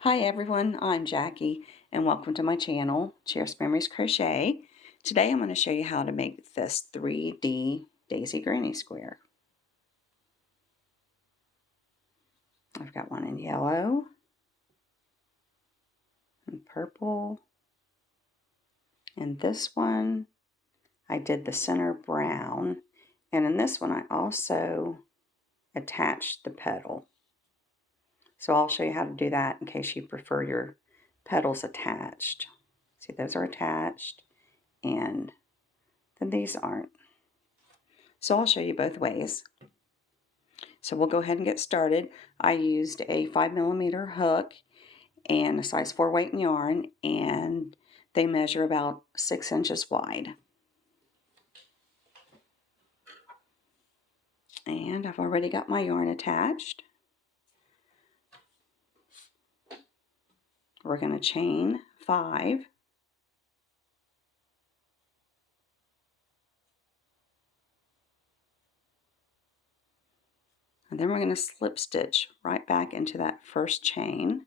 Hi everyone, I'm Jackie and welcome to my channel, Cherished Memories Crochet. Today I'm going to show you how to make this 3D daisy granny square. I've got one in yellow and purple, and this one I did the center brown, and in this one I also attached the petal. So I'll show you how to do that in case you prefer your petals attached. See, those are attached and then these aren't. So I'll show you both ways. So we'll go ahead and get started. I used a 5mm hook and a size 4 weight in yarn, and they measure about 6 inches wide. And I've already got my yarn attached. We're going to chain 5. And then we're going to slip stitch right back into that first chain.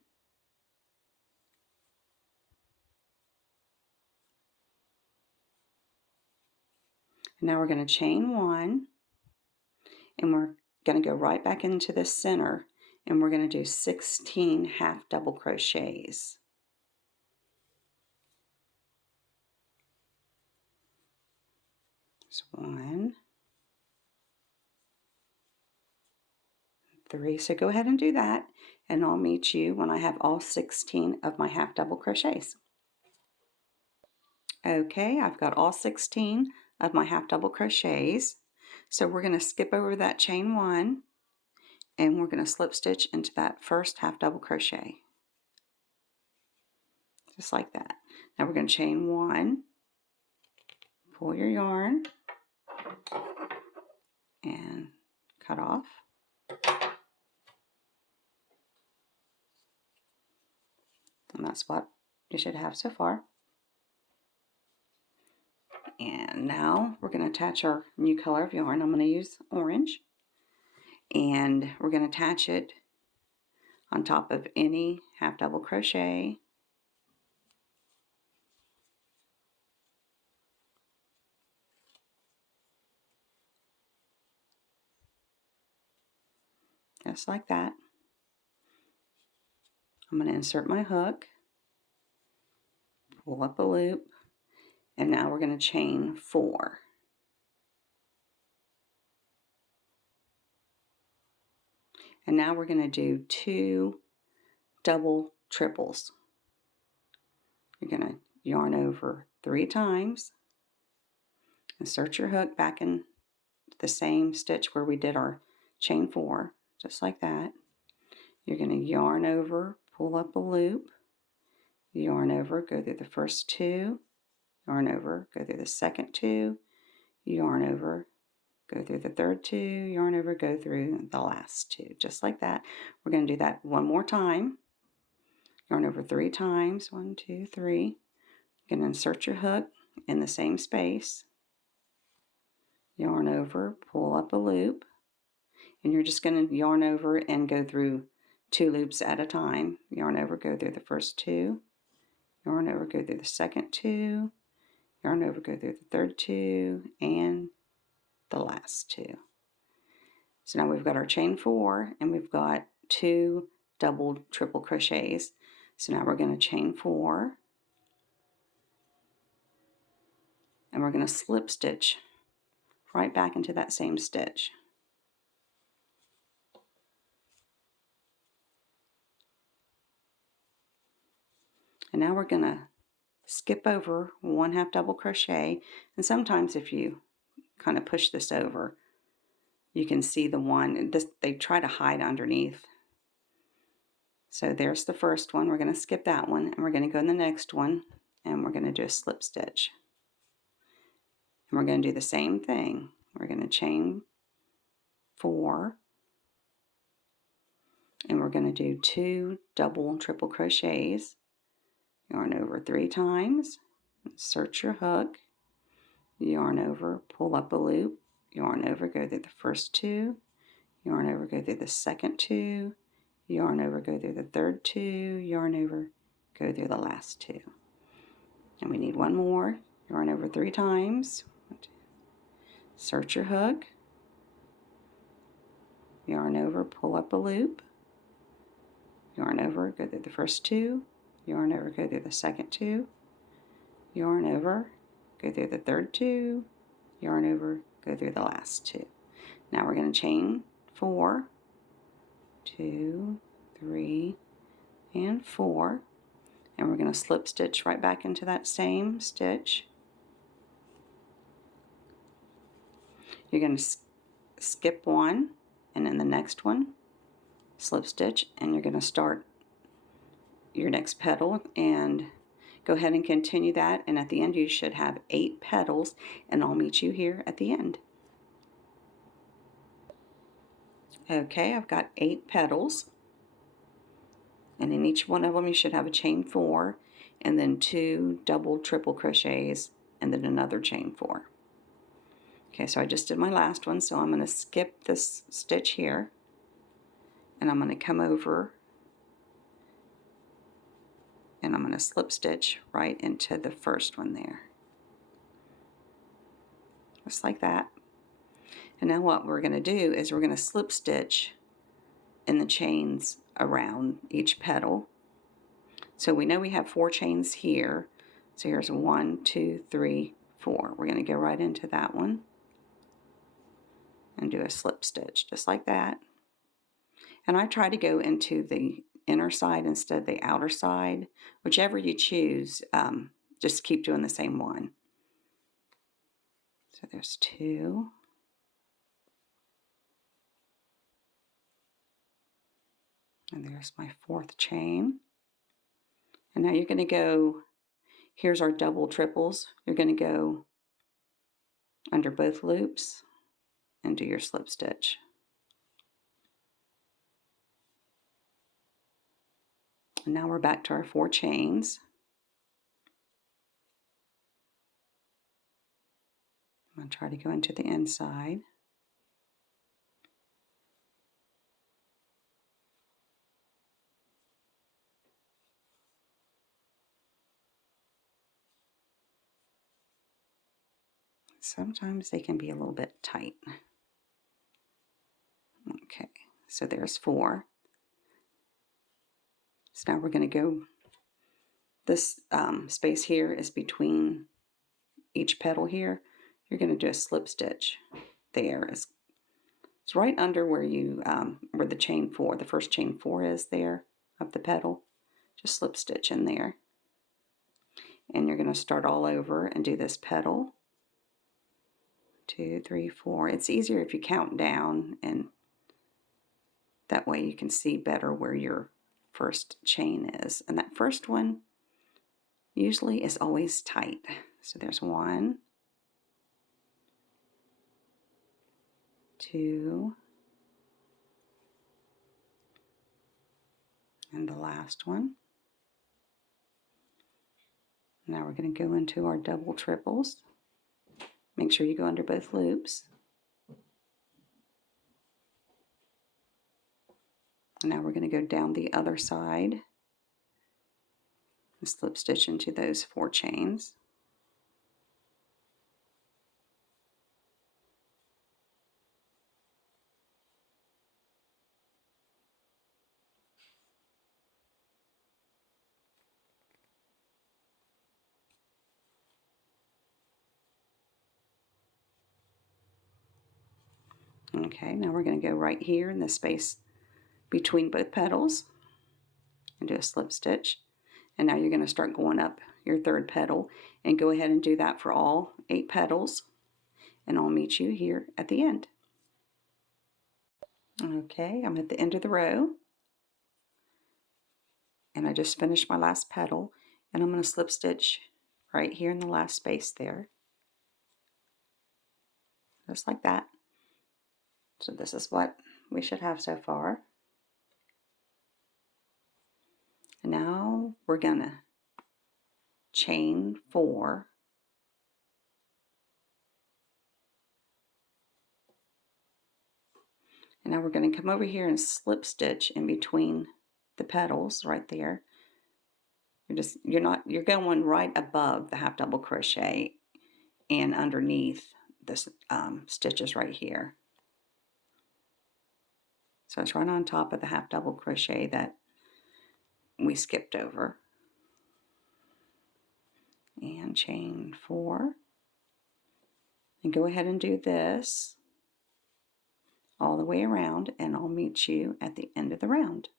And now we're going to chain 1, and we're going to go right back into the center, and we're going to do 16 half double crochets. There's 1, 3. So go ahead and do that, and I'll meet you when I have all 16 of my half double crochets. Okay, I've got all 16 of my half double crochets. So we're going to skip over that chain 1, and we're going to slip stitch into that first half double crochet. Just like that. Now we're going to chain 1, pull your yarn, and cut off. And that's what you should have so far. And now we're going to attach our new color of yarn. I'm going to use orange. And we're going to attach it on top of any half double crochet. Just like that. I'm going to insert my hook, pull up a loop, and now we're going to chain 4. And now we're going to do 2 double triples. You're going to yarn over 3 times, insert your hook back in the same stitch where we did our chain 4, just like that. You're going to yarn over, pull up a loop, yarn over, go through the first 2, yarn over, go through the second 2, yarn over, go through the third 2, yarn over, go through the last 2, just like that. We're going to do that one more time. Yarn over 3 times, 1, 2, 3. You're going to insert your hook in the same space, yarn over, pull up a loop, and you're just going to yarn over and go through 2 loops at a time. Yarn over, go through the first 2, yarn over, go through the second 2, yarn over, go through the third 2, and the last 2. So now we've got our chain 4, and we've got 2 double triple crochets. So now we're going to chain 4, and we're going to slip stitch right back into that same stitch. And now we're going to skip over 1 half double crochet, and sometimes if you kind of push this over, you can see the one, they try to hide underneath. So there's the first one. We're going to skip that one, and we're going to go in the next one, and we're going to do a slip stitch. And we're going to do the same thing. We're going to chain 4, and we're going to do 2 double triple crochets. Yarn over 3 times, insert your hook, yarn over, pull up a loop, yarn over, go through the first 2, yarn over, go through the second 2, yarn over, go through the third 2, yarn over, go through the last 2. And we need one more, yarn over 3 times, insert your hook, yarn over, pull up a loop, yarn over, go through the first 2, yarn over, go through the second 2, yarn over, go through the third 2, yarn over, go through the last 2. Now we're going to chain 4, 2, 3, and 4, and we're going to slip stitch right back into that same stitch. You're going to skip 1, and then the next one, slip stitch, and you're going to start your next petal and go ahead and continue that, and at the end you should have 8 petals, and I'll meet you here at the end. Okay, I've got 8 petals, and in each one of them you should have a chain 4, and then 2 double triple crochets, and then another chain 4. Okay, so I just did my last one, so I'm going to skip this stitch here, and I'm going to come over, and I'm going to slip stitch right into the first one there, just like that. And now what we're going to do is we're going to slip stitch in the chains around each petal. So we know we have 4 chains here. So here's 1, 2, 3, 4. We're going to go right into that one and do a slip stitch just like that. And I try to go into the inner side instead of the outer side. Whichever you choose, just keep doing the same one. So there's 2. And there's my 4th chain. And now you're going to go, here's our double triples. You're going to go under both loops and do your slip stitch. And now we're back to our 4 chains. I'm going to try to go into the inside. Sometimes they can be a little bit tight. Okay, so there's 4. So now we're going to go, this space here is between each petal here. You're going to do a slip stitch there. It's right under where you where the chain 4, the first chain 4 is there of the petal. Just slip stitch in there. And you're going to start all over and do this petal. 2, 3, 4. It's easier if you count down, and that way you can see better where your first chain is. And that first one usually is always tight. So there's 1, 2, and the last one. Now we're going to go into our double triples. Make sure you go under both loops. And now we're going to go down the other side and slip stitch into those 4 chains. Okay, now we're going to go right here in the space between both petals and do a slip stitch. And now you're going to start going up your 3rd petal, and go ahead and do that for all 8 petals. And I'll meet you here at the end. Okay, I'm at the end of the row. And I just finished my last petal, and I'm going to slip stitch right here in the last space there. Just like that. So this is what we should have so far. And now we're going to chain 4. And now we're going to come over here and slip stitch in between the petals right there. You're going right above the half double crochet and underneath the stitches right here. So it's right on top of the half double crochet that we skipped over. And chain 4. And go ahead and do this all the way around, and I'll meet you at the end of the round.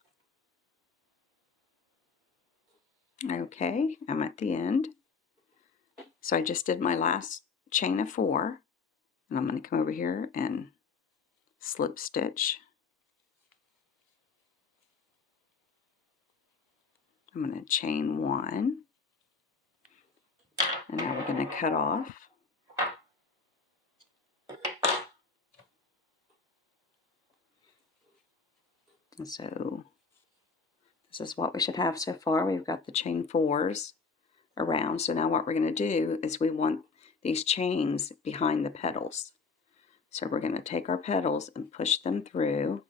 Okay, I'm at the end. So I just did my last chain of 4, and I'm going to come over here and slip stitch. I'm going to chain 1, and now we're going to cut off. And so this is what we should have so far. We've got the chain 4s around. So now what we're going to do is we want these chains behind the petals. So we're going to take our petals and push them through.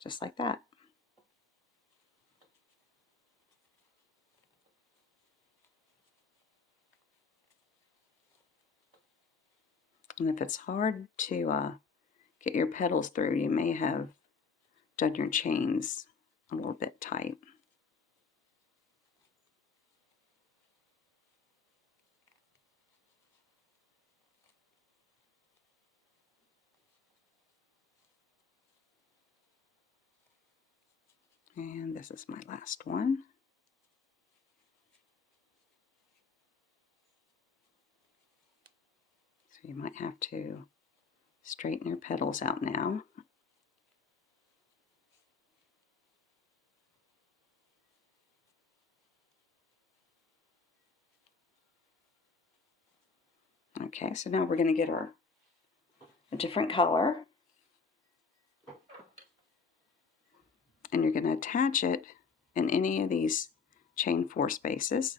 Just like that. And if it's hard to get your petals through, you may have done your chains a little bit tight. And this is my last one. So you might have to straighten your petals out now. Okay, so now we're going to get a different color. And you're going to attach it in any of these chain 4 spaces.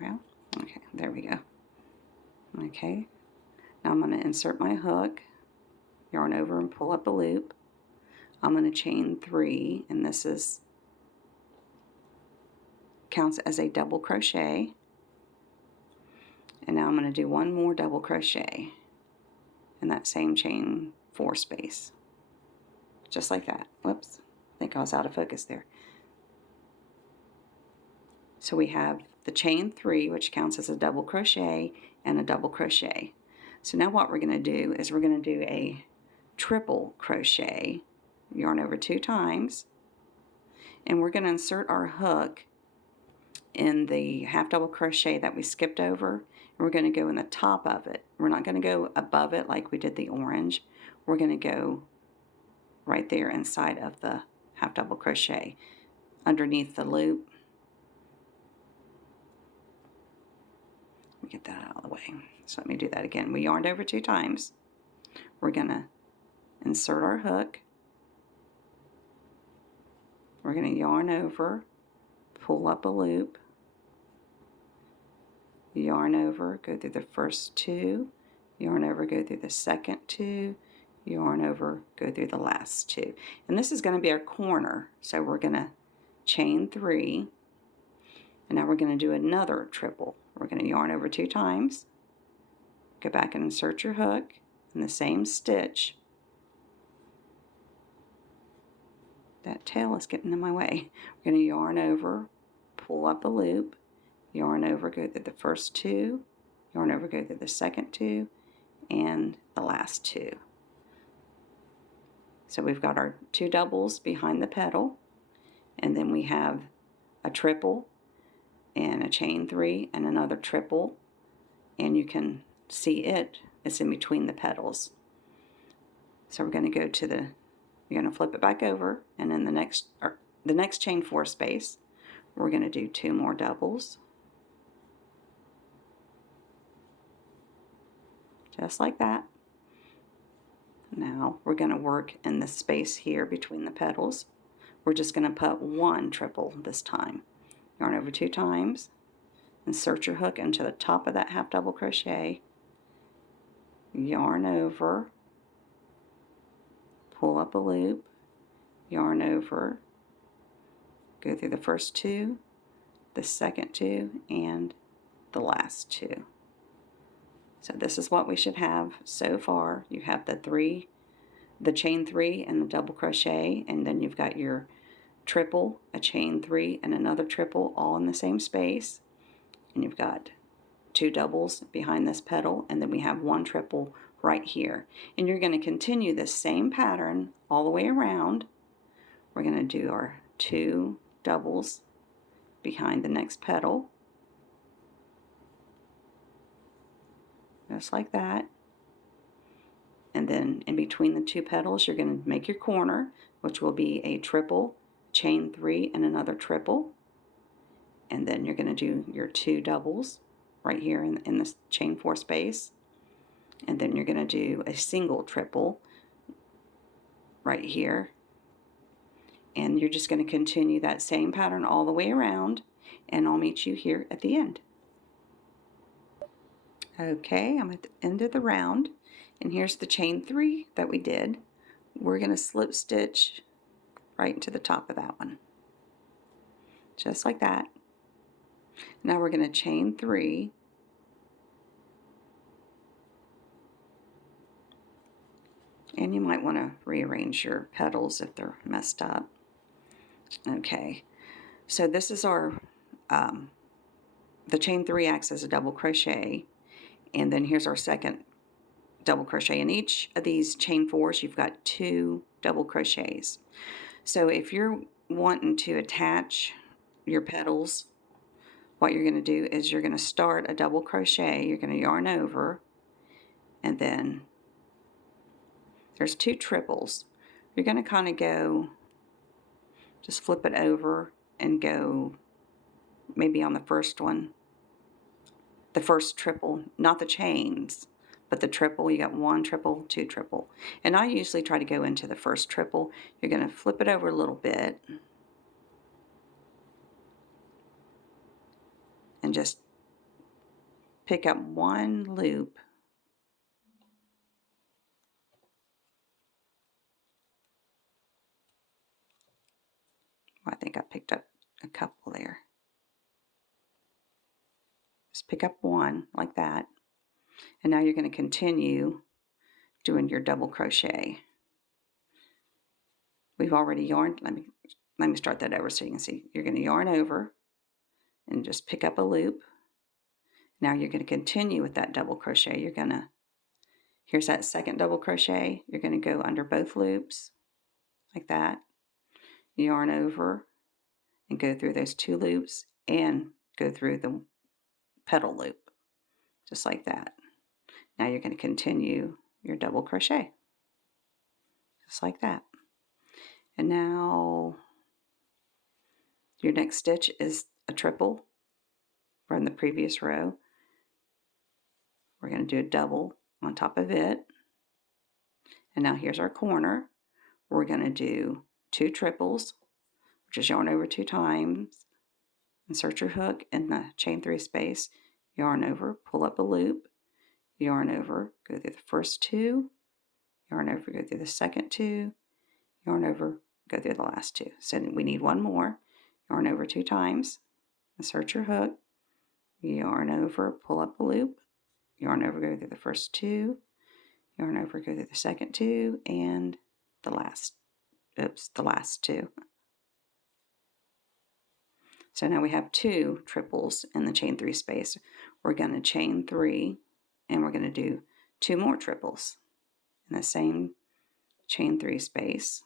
Well, okay, there we go. Okay, now I'm going to insert my hook, yarn over and pull up a loop. I'm going to chain 3, and this counts as a double crochet. And now I'm going to do one more double crochet in that same chain 4 space. Just like that. Whoops, I think I was out of focus there. So we have the chain 3, which counts as a double crochet and a double crochet. So now what we're going to do is we're going to do a triple crochet, yarn over 2 times, and we're going to insert our hook in the half double crochet that we skipped over, and we're going to go in the top of it. We're not going to go above it like we did the orange. We're going to go right there inside of the half double crochet underneath the loop. Let me get that out of the way. So let me do that again. We yarned over 2 times. We're going to insert our hook. We're going to yarn over, pull up a loop, yarn over, go through the first 2, yarn over, go through the second 2, yarn over, go through the last 2. And this is going to be our corner. So we're going to chain 3, and now we're going to do another triple. We're going to yarn over 2 times, go back and insert your hook in the same stitch. That tail is getting in my way. We're going to yarn over, pull up a loop, yarn over, go through the first 2, yarn over, go through the second 2, and the last 2. So we've got our 2 doubles behind the petal, and then we have a triple and a chain 3 and another triple, and you can see it's in between the petals. So we're going to go to you're going to flip it back over, and in the next chain 4 space, we're going to do 2 more doubles, just like that. Now we're going to work in the space here between the petals. We're just going to put 1 triple this time. Yarn over 2 times, insert your hook into the top of that half double crochet, yarn over, pull up a loop, yarn over, go through the first 2, the second 2, and the last 2. So this is what we should have so far. You have the chain 3 and the double crochet, and then you've got your triple, a chain 3 and another triple all in the same space, and you've got 2 doubles behind this petal, and then we have 1 triple right here. And you're going to continue this same pattern all the way around. We're going to do our 2 doubles behind the next petal, just like that. And then in between the 2 petals, you're going to make your corner, which will be a triple, chain 3, and another triple. And then you're going to do your 2 doubles right here in this chain 4 space. And then you're going to do a single triple right here. And you're just going to continue that same pattern all the way around, and I'll meet you here at the end. Okay, I'm at the end of the round, and here's the chain 3 that we did. We're going to slip stitch right into the top of that one, just like that. Now we're going to chain 3, and you might want to rearrange your petals if they're messed up. Okay, so this is our the chain 3 acts as a double crochet, and then here's our second double crochet. In each of these chain 4s, you've got 2 double crochets. So if you're wanting to attach your petals, what you're going to do is you're going to start a double crochet. You're going to yarn over, and then there's 2 triples. You're going to kind of go, just flip it over and go maybe on the first one, the first triple, not the chains, but the triple. You got 1 triple, 2 triple. And I usually try to go into the first triple. You're going to flip it over a little bit and just pick up 1 loop. I think I picked up a couple there. Just pick up 1 like that. And now you're going to continue doing your double crochet. We've already yarned. Let me start that over so you can see. You're going to yarn over and just pick up a loop. Now you're going to continue with that double crochet. You're going to, here's that second double crochet. You're going to go under both loops like that. Yarn over and go through those 2 loops and go through the petal loop, just like that. Now you're going to continue your double crochet, just like that. And now your next stitch is a triple from the previous row. We're going to do a double on top of it. And now here's our corner. We're going to do 2 triples, which is yarn over 2 times, insert your hook in the chain 3 space, yarn over, pull up a loop, yarn over, go through the first 2, yarn over, go through the second 2, yarn over, go through the last 2. So we need 1 more. Yarn over 2 times, insert your hook, yarn over, pull up a loop, yarn over, go through the first 2, yarn over, go through the second 2, and the last 2. So now we have 2 triples in the chain 3 space. We're going to chain 3, and we're going to do 2 more triples in the same chain 3 space.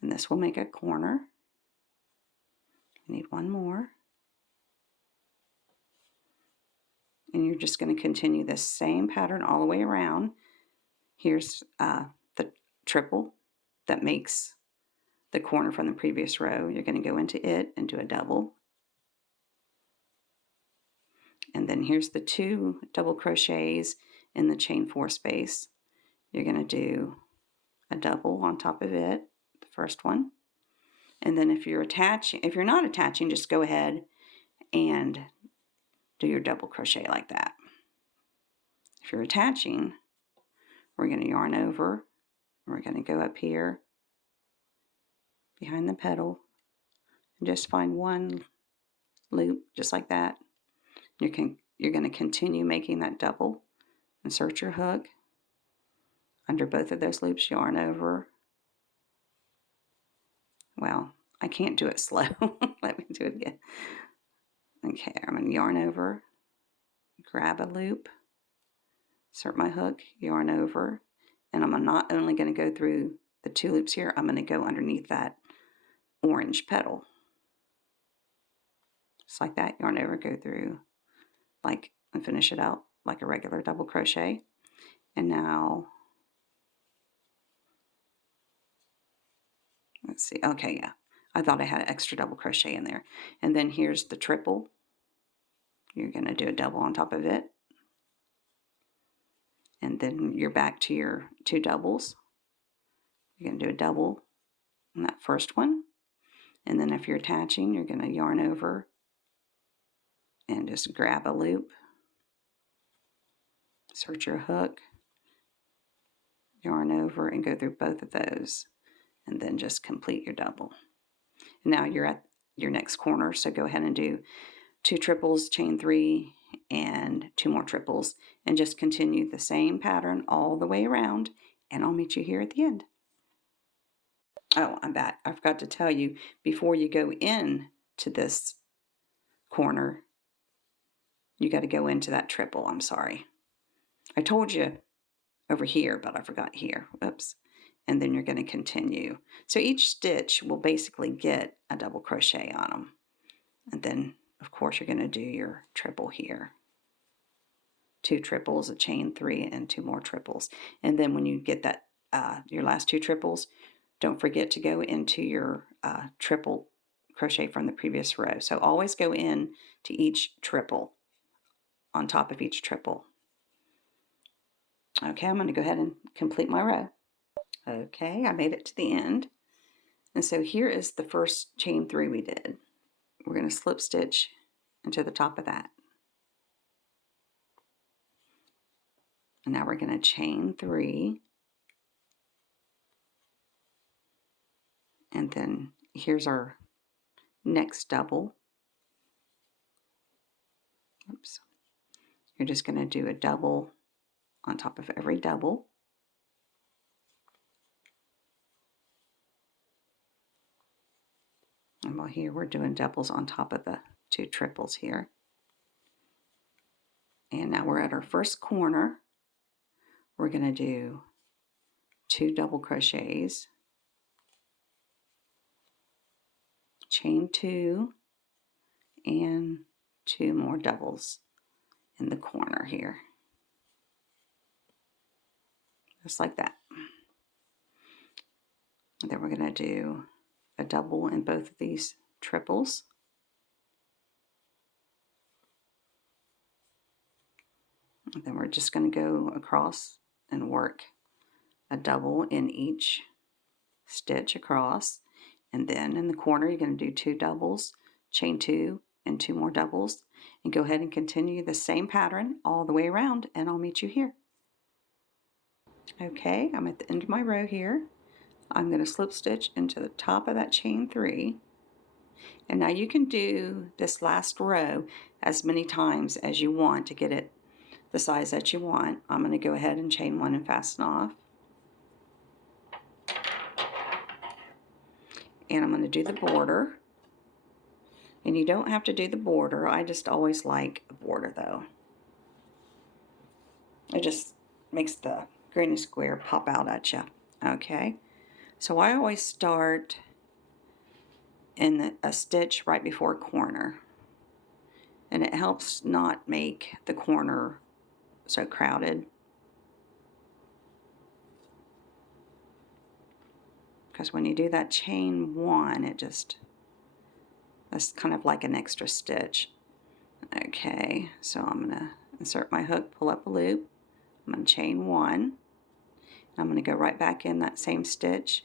And this will make a corner. We need 1 more. And you're just going to continue this same pattern all the way around. Here's the triple that makes the corner from the previous row, you're going to go into it and do a double. And then here's the 2 double crochets in the chain 4 space. You're going to do a double on top of it, the first one. And then if you're not attaching, just go ahead and do your double crochet like that. If you're attaching, we're going to yarn over. We're going to go up here behind the petal and just find one loop just like that. You're going to continue making that double. Insert your hook under both of those loops, yarn over. Well, I can't do it slow. Let me do it again. Okay, I'm going to yarn over, grab a loop, insert my hook, yarn over, and I'm not only going to go through the 2 loops here, I'm going to go underneath that orange petal. Just like that, yarn over, go through, and finish it out like a regular double crochet. And now, let's see, okay, yeah. I thought I had an extra double crochet in there. And then here's the triple. You're going to do a double on top of it. And then you're back to your 2 doubles. You're going to do a double on that first one. And then if you're attaching, you're going to yarn over and just grab a loop. Insert your hook. Yarn over and go through both of those. And then just complete your double. Now you're at your next corner, so go ahead and do 2 triples, chain 3, and 2 more triples, and just continue the same pattern all the way around, and I'll meet you here at the end. Oh, I'm back. I forgot to tell you, before you go in to this corner, you got to go into that triple. I'm sorry. I told you over here, but I forgot here. Whoops. And then you're going to continue. So each stitch will basically get a double crochet on them. And then, of course, you're going to do your triple here. 2 triples, a chain 3, and 2 more triples. And then when you get that, your last 2 triples, don't forget to go into your triple crochet from the previous row. So always go in to each triple, on top of each triple. Okay, I'm going to go ahead and complete my row. Okay, I made it to the end. And so here is the first chain 3 we did. We're going to slip stitch into the top of that. And now we're going to chain 3. And then here's our next double. Oops. You're just going to do a double on top of every double. And while here we're doing doubles on top of the 2 triples here. And now we're at our first corner. We're going to do 2 double crochets, chain 2, and 2 more doubles in the corner here. Just like that. And then we're going to do a double in both of these triples. And then we're just going to go across and work a double in each stitch across. And then in the corner, you're going to do 2 doubles, chain 2, and 2 more doubles. And go ahead and continue the same pattern all the way around, and I'll meet you here. Okay, I'm at the end of my row here. I'm going to slip stitch into the top of that chain 3. And now you can do this last row as many times as you want to get it the size that you want. I'm going to go ahead and chain 1 and fasten off. And I'm going to do the border. And you don't have to do the border. I just always like a border though. It just makes the granny square pop out at you. Okay. So I always start in a stitch right before a corner. And it helps not make the corner so crowded. because when you do that chain 1, that's kind of like an extra stitch. Okay, so I'm going to insert my hook, pull up a loop, I'm going to chain 1, I'm going to go right back in that same stitch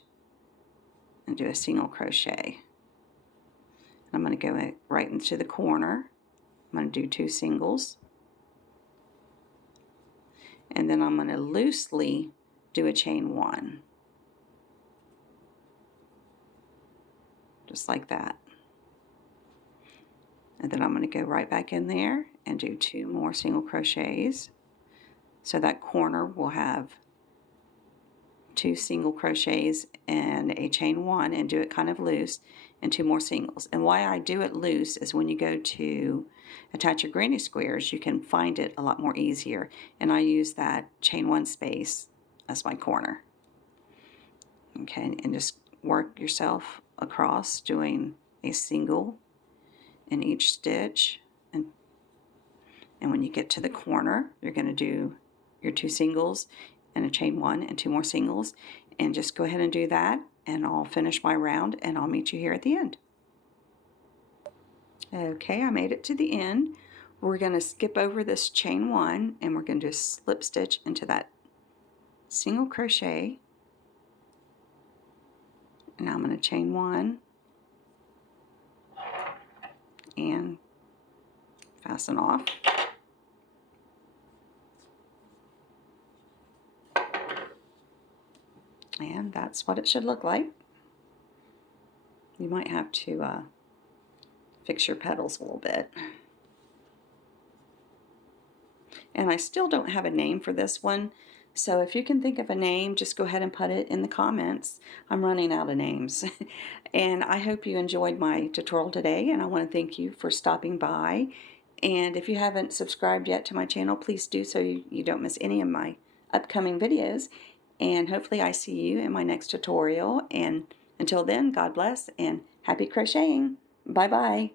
and do a single crochet. I'm going to go right into the corner, I'm going to do 2 singles, and then I'm going to loosely do a chain 1, just like that. And then I'm going to go right back in there and do 2 more single crochets. So that corner will have 2 single crochets and a chain 1, and do it kind of loose, and 2 more singles. And why I do it loose is when you go to attach your granny squares, you can find it a lot more easier. And I use that chain 1 space as my corner. Okay, and just work yourself across doing a single in each stitch, and when you get to the corner, you're going to do your 2 singles and a chain 1 and 2 more singles, and just go ahead and do that, and I'll finish my round and I'll meet you here at the end. Okay, I made it to the end. We're going to skip over this chain 1 and we're going to do a slip stitch into that single crochet, and now I'm going to chain 1 and fasten off. And that's what it should look like. You might have to fix your petals a little bit. And I still don't have a name for this one, so if you can think of a name, just go ahead and put it in the comments. I'm running out of names. And I hope you enjoyed my tutorial today, and I want to thank you for stopping by. And if you haven't subscribed yet to my channel, please do so you don't miss any of my upcoming videos. And hopefully I see you in my next tutorial. And until then, God bless and happy crocheting. Bye-bye.